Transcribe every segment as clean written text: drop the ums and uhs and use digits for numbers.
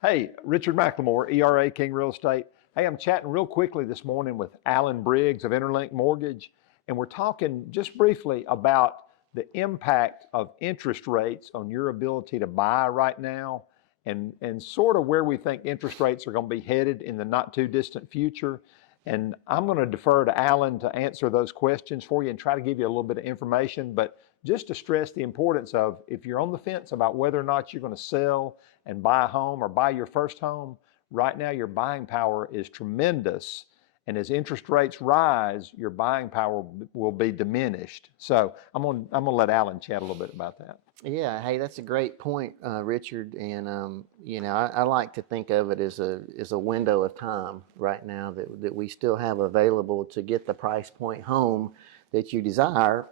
Hey, Richard McLemore, ERA King Real Estate. Hey, I'm chatting real quickly this morning with Alan Briggs of Interlink Mortgage, and we're talking just briefly about the impact of interest rates on your ability to buy right now and sort of where we think interest rates are going to be headed in the not too distant future. And I'm going to defer to Alan to answer those questions for you and try to give you a little bit of information. But just to stress the importance of, if you're on the fence about whether or not you're going to sell and buy a home or buy your first home, right now your buying power is tremendous. And as interest rates rise, your buying power will be diminished. So I'm gonna let Alan chat a little bit about that. Yeah, hey, that's a great point, Richard. And I like to think of it as a window of time right now that we still have available to get the price point home that you desire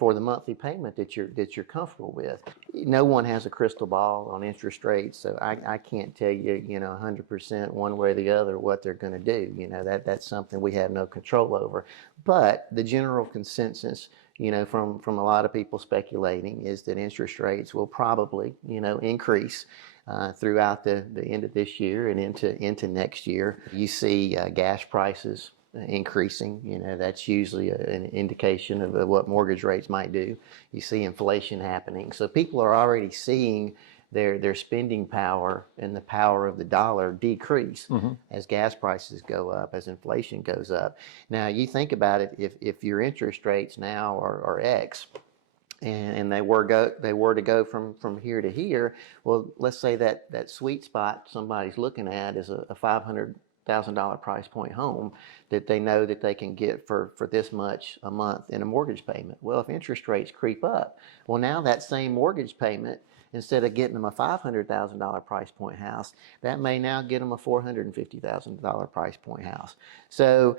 for the monthly payment that you're comfortable with. No one has a crystal ball on interest rates, so I can't tell you 100% one way or the other what they're going to do. That's something we have no control over. But the general consensus, from a lot of people speculating, is that interest rates will probably increase throughout the end of this year and into next year. You see gas prices increasing. That's usually an indication of what mortgage rates might do. You see inflation happening, so people are already seeing their spending power and the power of the dollar decrease as gas prices go up, as inflation goes up. Now you think about it, if your interest rates now are X, and they were to go from here to here, well, let's say that sweet spot somebody's looking at is a $500,000 price point home that they know that they can get for this much a month in a mortgage payment. Well, if interest rates creep up, well, now that same mortgage payment, instead of getting them a $500,000 price point house, that may now get them a $450,000 price point house. So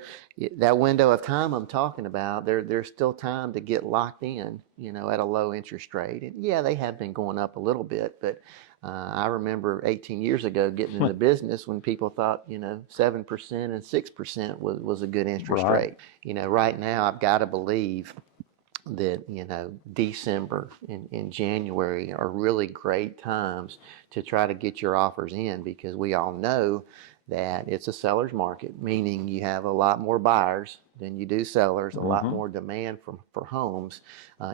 that window of time I'm talking about, there's still time to get locked in, at a low interest rate. And yeah, they have been going up a little bit, but I remember 18 years ago getting in the business when people thought, 7% and 6% was a good interest rate. Right now I've got to believe that December and January are really great times to try to get your offers in, because we all know that it's a seller's market, meaning you have a lot more buyers than you do sellers, a lot more demand for homes.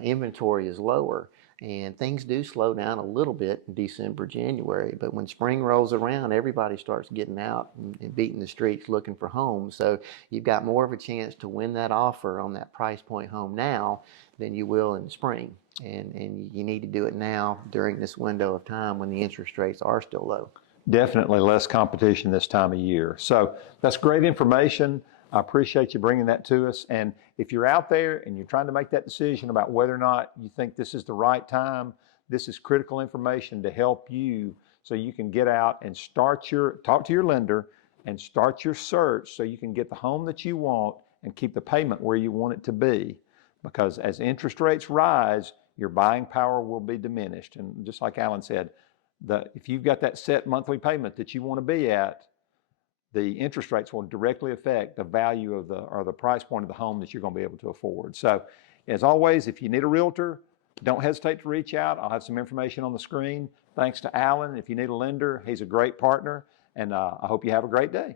Inventory is lower, and things do slow down a little bit in December, January, but when spring rolls around, everybody starts getting out and beating the streets looking for homes. So you've got more of a chance to win that offer on that price point home now than you will in the spring. And you need to do it now during this window of time when the interest rates are still low. Definitely less competition this time of year. So that's great information. I appreciate you bringing that to us. And if you're out there and you're trying to make that decision about whether or not you think this is the right time, this is critical information to help you so you can get out and talk to your lender and start your search so you can get the home that you want and keep the payment where you want it to be. Because as interest rates rise, your buying power will be diminished. And just like Alan said, if you've got that set monthly payment that you want to be at, the interest rates will directly affect the value of the price point of the home that you're going to be able to afford. So as always, if you need a realtor, don't hesitate to reach out. I'll have some information on the screen. Thanks to Alan. If you need a lender, he's a great partner, and I hope you have a great day.